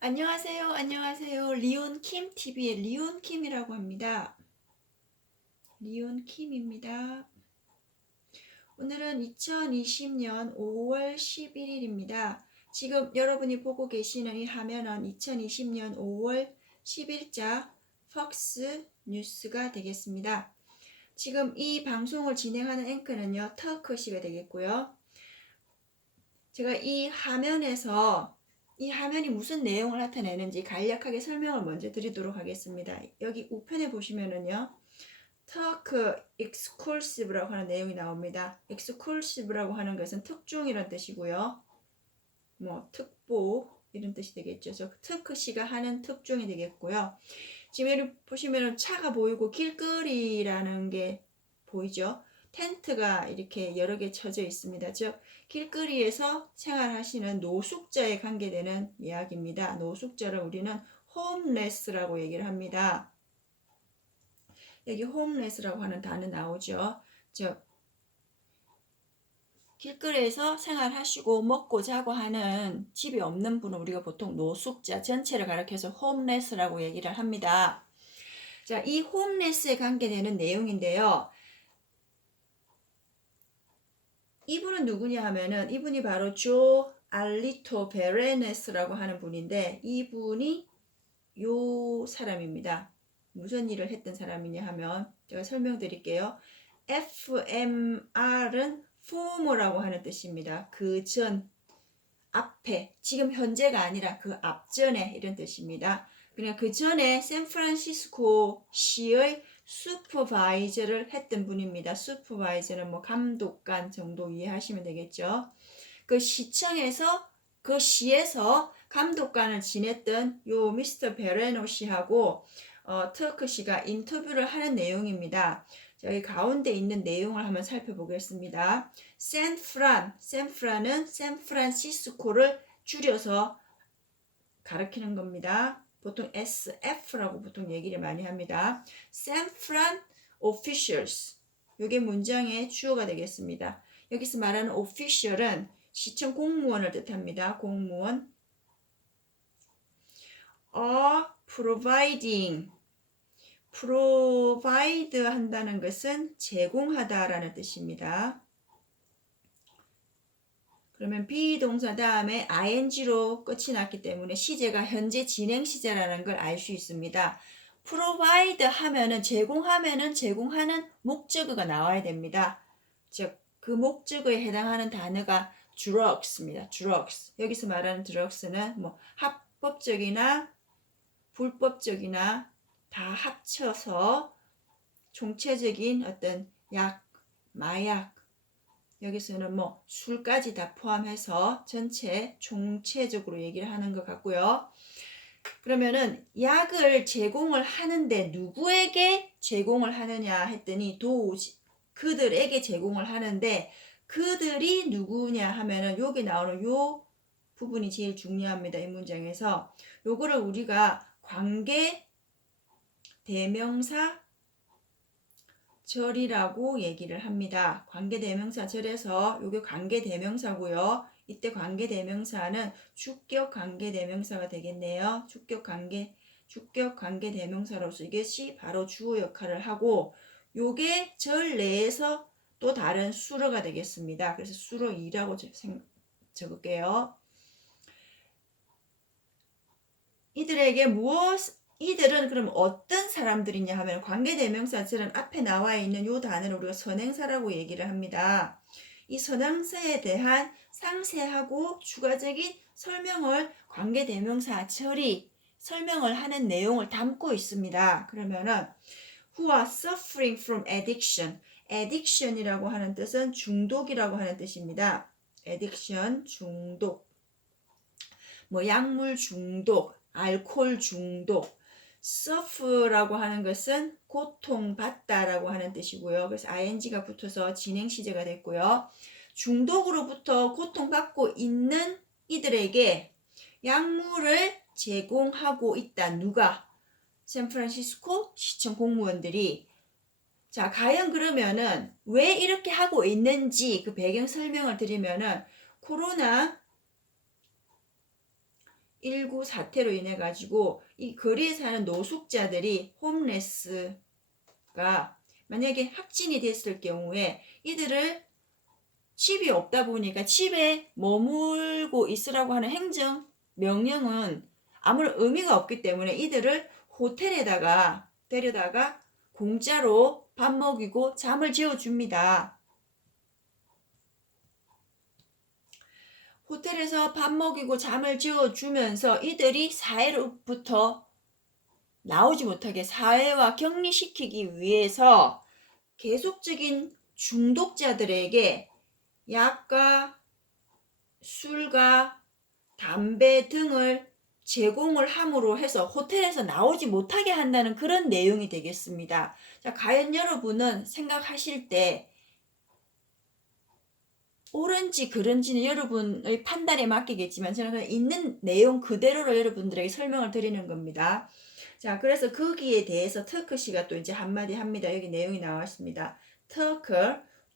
안녕하세요. 안녕하세요. 리온킴 TV의 리온킴이라고 합니다. 리온킴입니다. 오늘은 2020년 5월 11일입니다. 지금 여러분이 보고 계시는 이 화면은 2020년 5월 10일자 퍽스 뉴스가 되겠습니다. 지금 이 방송을 진행하는 앵커는요, 터크시가 되겠고요. 제가 이 화면이 무슨 내용을 나타내는지 간략하게 설명을 먼저 드리도록 하겠습니다. 여기 우편에 보시면은요, 터크 exclusive라고 하는 내용이 나옵니다. exclusive라고 하는 것은 특종이란 뜻이고요. 뭐 특보 이런 뜻이 되겠죠. 그래서 터크시가 하는 특종이 되겠고요. 지금 여기 보시면은 차가 보이고 길거리라는 게 보이죠. 텐트가 이렇게 여러 개 쳐져 있습니다. 즉 길거리에서 생활하시는 노숙자에 관계되는 이야기입니다. 노숙자를 우리는 홈레스라고 얘기를 합니다. 여기 홈레스라고 하는 단어 나오죠. 즉 길거리에서 생활하시고 먹고 자고 하는 집이 없는 분은 우리가 보통 노숙자 전체를 가리켜서 홈레스라고 얘기를 합니다. 자, 이 홈레스에 관계되는 내용인데요. 이분은 누구냐 하면은 이분이 바로 조 알리토 베레네스라고 하는 분인데 이분이 요 사람입니다. 무슨 일을 했던 사람이냐 하면 제가 설명드릴게요. FMR은 former라고 하는 뜻입니다. 그 전, 앞에, 지금 현재가 아니라 그 앞전에 이런 뜻입니다. 그냥 그 전에 샌프란시스코 시의 슈퍼바이저를 했던 분입니다. 슈퍼바이저는 뭐 감독관 정도 이해하시면 되겠죠. 그 시청에서 그 시에서 감독관을 지냈던 요 미스터 베레노 씨하고 터크 씨가 인터뷰를 하는 내용입니다. 여기 가운데 있는 내용을 한번 살펴보겠습니다. 샌프란은 샌프란시스코를 줄여서 가리키는 겁니다. 보통 SF라고 보통 얘기를 많이 합니다. 샌프란 officials. 이게 문장의 주어가 되겠습니다. 여기서 말하는 official은 시청 공무원을 뜻합니다. 공무원. providing. provide 한다는 것은 제공하다라는 뜻입니다. 그러면 비동사 다음에 ing로 끝이 났기 때문에 시제가 현재 진행 시제라는 걸 알 수 있습니다. provide 하면은 제공하는 목적어가 나와야 됩니다. 즉 그 목적어에 해당하는 단어가 drugs입니다. drugs. 여기서 말하는 drugs는 뭐 합법적이나 불법적이나 다 합쳐서 총체적인 어떤 약, 마약, 여기서는 뭐 술까지 다 포함해서 전체 총체적으로 얘기를 하는 것 같고요. 그러면은 약을 제공을 하는데 누구에게 제공을 하느냐 했더니 그들에게 제공을 하는데 그들이 누구냐 하면은 여기 나오는 요 부분이 제일 중요합니다. 이 문장에서 요거를 우리가 관계 대명사 절이라고 얘기를 합니다. 관계대명사절에서 이게 관계대명사고요. 이때 관계대명사는 주격 관계대명사가 되겠네요. 주격 관계대명사로서 이것이 바로 주어 역할을 하고 요게 절 내에서 또 다른 수로가 되겠습니다. 그래서 수로 2라고 적을게요. 이들은 그럼 어떤 사람들이냐 하면 관계대명사절은 앞에 나와 있는 요 단어를 우리가 선행사라고 얘기를 합니다. 이 선행사에 대한 상세하고 추가적인 설명을 관계대명사절이 설명을 하는 내용을 담고 있습니다. 그러면은 who are suffering from addiction. addiction이라고 하는 뜻은 중독이라고 하는 뜻입니다. addiction, 중독. 뭐 약물 중독, 알코올 중독, suffer라고 하는 것은 고통받다라고 하는 뜻이고요. 그래서 ing가 붙어서 진행 시제가 됐고요. 중독으로부터 고통받고 있는 이들에게 약물을 제공하고 있다. 누가? 샌프란시스코 시청 공무원들이. 자, 과연 그러면은 왜 이렇게 하고 있는지 그 배경 설명을 드리면은 코로나 19 사태로 인해 가지고 이 거리에 사는 노숙자들이 홈레스가 만약에 확진이 됐을 경우에 이들을 집이 없다 보니까 집에 머물고 있으라고 하는 행정 명령은 아무런 의미가 없기 때문에 이들을 호텔에다가 데려다가 공짜로 밥 먹이고 잠을 재워줍니다. 호텔에서 밥 먹이고 잠을 재워주면서 이들이 사회로부터 나오지 못하게 사회화 격리시키기 위해서 계속적인 중독자들에게 약과 술과 담배 등을 제공을 함으로 해서 호텔에서 나오지 못하게 한다는 그런 내용이 되겠습니다. 자, 과연 여러분은 생각하실 때 옳은지 그른지는 여러분의 판단에 맡기겠지만 저는 그냥 있는 내용 그대로로 여러분들에게 설명을 드리는 겁니다. 자, 그래서 거기에 대해서 터크 씨가 또 이제 한마디 합니다. 여기 내용이 나왔습니다. 터크,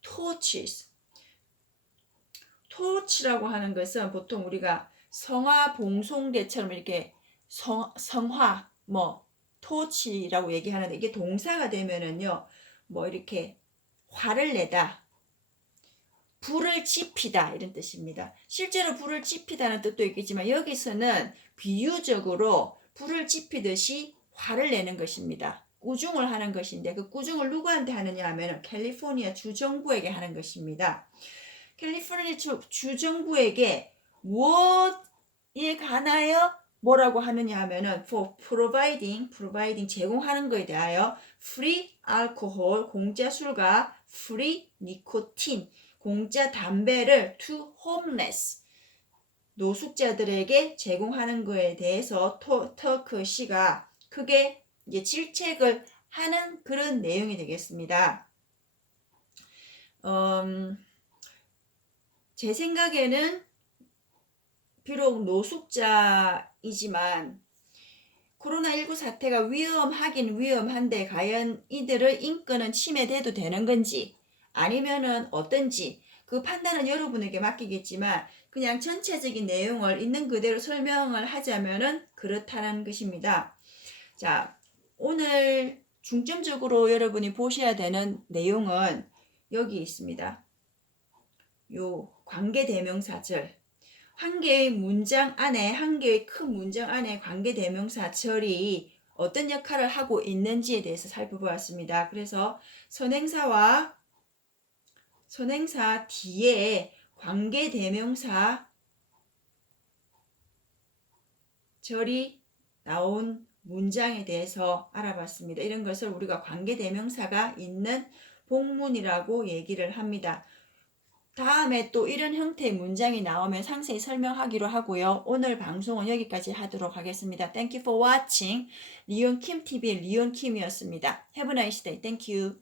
torches. 토치라고 하는 것은 보통 우리가 성화 봉송대처럼 이렇게 성화 토치라고 얘기하는데 이게 동사가 되면은요 뭐 이렇게 화를 내다, 불을 지피다 이런 뜻입니다. 실제로 불을 지피다는 뜻도 있겠지만 여기서는 비유적으로 불을 지피듯이 화를 내는 것입니다. 꾸중을 하는 것인데 그 꾸중을 누구한테 하느냐 하면 캘리포니아 주정부에게 하는 것입니다. 캘리포니아 주정부에게 무엇에 관하여 뭐라고 하느냐 하면은 for providing 제공하는 것에 대하여 free alcohol 공짜 술과 free nicotine 공짜 담배를 to homeless 노숙자들에게 제공하는 것에 대해서 터크 씨가 크게 이제 질책을 하는 그런 내용이 되겠습니다. 제 생각에는 비록 노숙자이지만 코로나19 사태가 위험하긴 위험한데 과연 이들의 인권은 침해돼도 되는 건지 아니면은 어떤지 그 판단은 여러분에게 맡기겠지만 그냥 전체적인 내용을 있는 그대로 설명을 하자면은 그렇다는 것입니다. 자, 오늘 중점적으로 여러분이 보셔야 되는 내용은 여기 있습니다. 요 관계대명사절 한 개의 문장 안에 한 개의 큰 문장 안에 관계대명사절이 어떤 역할을 하고 있는지에 대해서 살펴보았습니다. 그래서 선행사 뒤에 관계대명사 절이 나온 문장에 대해서 알아봤습니다. 이런 것을 우리가 관계대명사가 있는 복문이라고 얘기를 합니다. 다음에 또 이런 형태의 문장이 나오면 상세히 설명하기로 하고요. 오늘 방송은 여기까지 하도록 하겠습니다. Thank you for watching. 리온 킴 TV의 리온 킴이었습니다. Have a nice day. Thank you.